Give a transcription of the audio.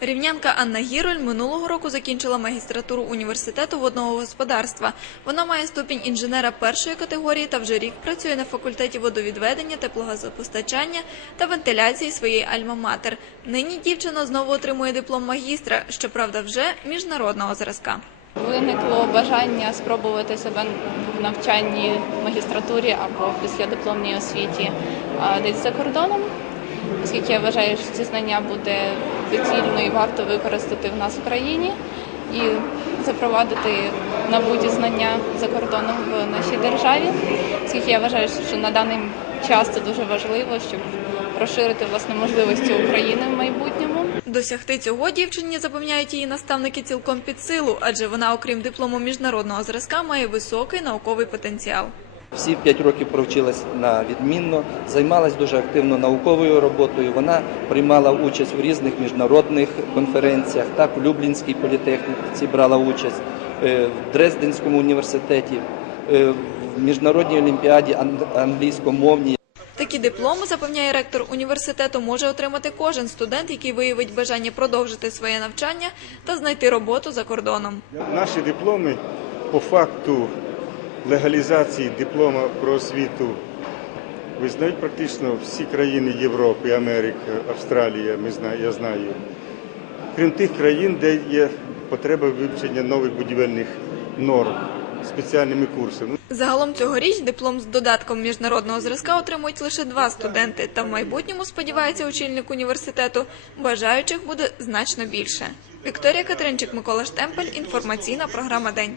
Рівнянка Анна Гіроль минулого року закінчила магістратуру університету водного господарства. Вона має ступінь інженера першої категорії та вже рік працює на факультеті водовідведення, теплогазопостачання та вентиляції своєї альма-матер. Нині дівчина знову отримує диплом магістра, щоправда, вже міжнародного зразка. Виникло бажання спробувати себе в навчанні магістратурі або в післядипломній освіті десь за кордоном, оскільки я вважаю, що ці знання буде доцільно і варто використати в нас в країні і запровадити набуті знання за кордоном в нашій державі, оскільки я вважаю, що на даний час це дуже важливо, щоб розширити власне можливості України в майбутньому. Досягти цього дівчині запевняють її наставники цілком під силу, адже вона, окрім диплому міжнародного зразка, має високий науковий потенціал. Всі п'ять років провчилась на відмінно, займалась дуже активно науковою роботою. Вона приймала участь у різних міжнародних конференціях. Так, у Люблінській політехніці брала участь е, в Дрезденському університеті, е, в міжнародній олімпіаді ан- англійськомовній. Такі дипломи, запевняє ректор університету, може отримати кожен студент, який виявить бажання продовжити своє навчання та знайти роботу за кордоном. Наші дипломи по факту легалізації диплома про освіту визнають практично всі країни Європи, Америки, Австралія, ми знаю, я знаю. Крім тих країн, де є потреба вивчення нових будівельних норм спеціальними курсами. Загалом цьогоріч диплом з додатком міжнародного зразка отримують лише два студенти, та в майбутньому сподівається очільник університету. Бажаючих буде значно більше. Вікторія Катеринчик, Микола Штемпель. Інформаційна програма День.